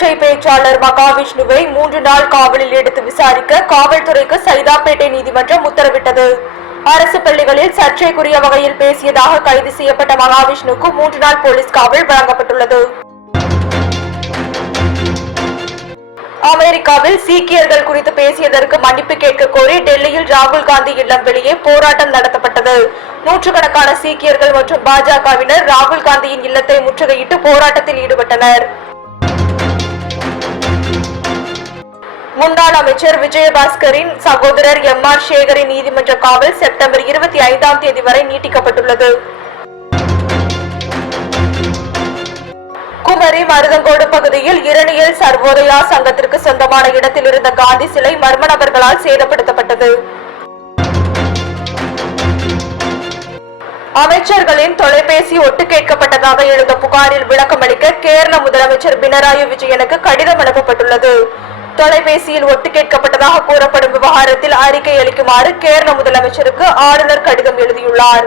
சர்ச்சை பேச்சாளர் மகாவிஷ்ணுவை மூன்று நாள் காவலில் எடுத்து விசாரிக்க காவல்துறைக்கு சைதாப்பேட்டை நீதிமன்றம் உத்தரவிட்டது. அரசு பள்ளிகளில் சர்ச்சைக்குரிய வகையில் பேசியதாக கைது செய்யப்பட்ட மகாவிஷ்ணுக்கு மூன்று நாள் போலீஸ் காவல் வழங்கப்பட்டுள்ளது. அமெரிக்காவில் சீக்கியர்கள் குறித்து பேசியதற்கு மன்னிப்பு கேட்க கோரி டெல்லியில் ராகுல் காந்தி இல்லம் வெளியே போராட்டம் நடத்தப்பட்டது. நூற்றுக்கணக்கான சீக்கியர்கள் மற்றும் பாஜகவினர் ராகுல் காந்தியின் இல்லத்தை முற்றுகையிட்டு போராட்டத்தில் ஈடுபட்டனர். முன்னாள் அமைச்சர் விஜயபாஸ்கரின் சகோதரர் எம் ஆர் சேகரின் நீதிமன்ற காவல் செப்டம்பர் இருபத்தி ஐந்தாம் தேதி வரை நீட்டிக்கப்பட்டுள்ளது. குமரி மருதங்கோடு பகுதியில் இரணியல் சர்வோதயா சங்கத்திற்கு சொந்தமான இடத்தில் இருந்த காந்தி சிலை மர்ம நபர்களால் சேதப்படுத்தப்பட்டது. அமைச்சர்களின் தொலைபேசி ஒட்டு கேட்கப்பட்டதாக எழுந்த புகாரில் விளக்கமளிக்க கேரள முதலமைச்சர் பினராயி விஜயனுக்கு கடிதம் அனுப்பப்பட்டுள்ளது. தொலைபேசியில் ஒட்டு கேட்கப்பட்டதாக கூறப்படும் விவகாரத்தில் அறிக்கை அளிக்குமாறு கேரள முதலமைச்சருக்கு ஆளுநர் கடிதம் எழுதியுள்ளார்.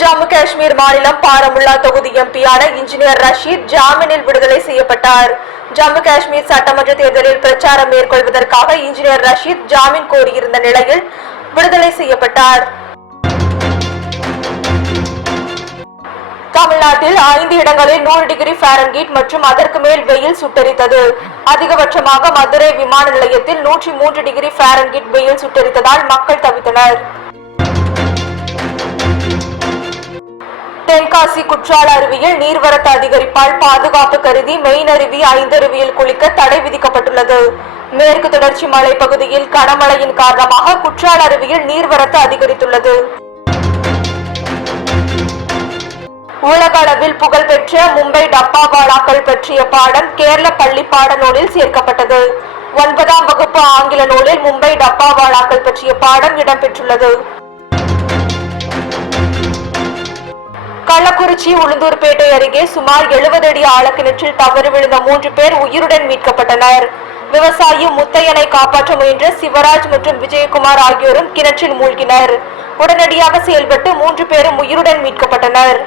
ஜம்மு காஷ்மீர் மாநிலம் பாரமுல்லா தொகுதி எம்பியான இன்ஜினியர் ரஷீத் ஜாமீனில் விடுதலை செய்யப்பட்டார். ஜம்மு காஷ்மீர் சட்டமன்ற தேர்தலில் பிரச்சாரம் மேற்கொள்வதற்காக இன்ஜினியர் ரஷீத் ஜாமீன் கோரியிருந்த நிலையில் விடுதலை செய்யப்பட்டார். தமிழ்நாட்டில் ஐந்து இடங்களில் நூறு டிகிரி ஃபாரன்ஹீட் மற்றும் அதற்கு மேல் வெயில் சுட்டரித்தது. அதிகபட்சமாக மதுரை விமான நிலையத்தில் நூற்றி மூன்று டிகிரி ஃபாரன்ஹீட் வெயில் சுட்டரித்ததால் மக்கள் தவித்தனர். தென்காசி குற்றால அருவியில் நீர்வரத்து அதிகரிப்பால் பாதுகாப்பு கருதி மெயின் அருவி ஐந்தருவியில் குளிக்க தடை விதிக்கப்பட்டுள்ளது. மேற்கு தொடர்ச்சி மலை பகுதியில் கனமழையின் காரணமாக குற்றால அருவியில் நீர்வரத்து அதிகரித்துள்ளது. உலக அளவில் புகழ்பெற்ற மும்பை டப்பாவாலாக்கள் பற்றிய பாடம் கேரள பள்ளி பாடநூலில் சேர்க்கப்பட்டது. ஒன்பதாம் வகுப்பு ஆங்கில நூலில் மும்பை டப்பாவாலாக்கள் பற்றிய பாடம் இடம்பெற்றுள்ளது. கள்ளக்குறிச்சி உளுந்தூர்பேட்டை அருகே சுமார் எழுபது அடி ஆழக்கிணற்றில் தவறி விழுந்த மூன்று பேர் உயிருடன் மீட்கப்பட்டனர். விவசாயி முத்தையனை காப்பாற்ற முயன்ற சிவராஜ் மற்றும் விஜயகுமார் ஆகியோரும் கிணற்றில் மூழ்கினர். உடனடியாக செயல்பட்டு மூன்று பேரும் உயிருடன் மீட்கப்பட்டனர்.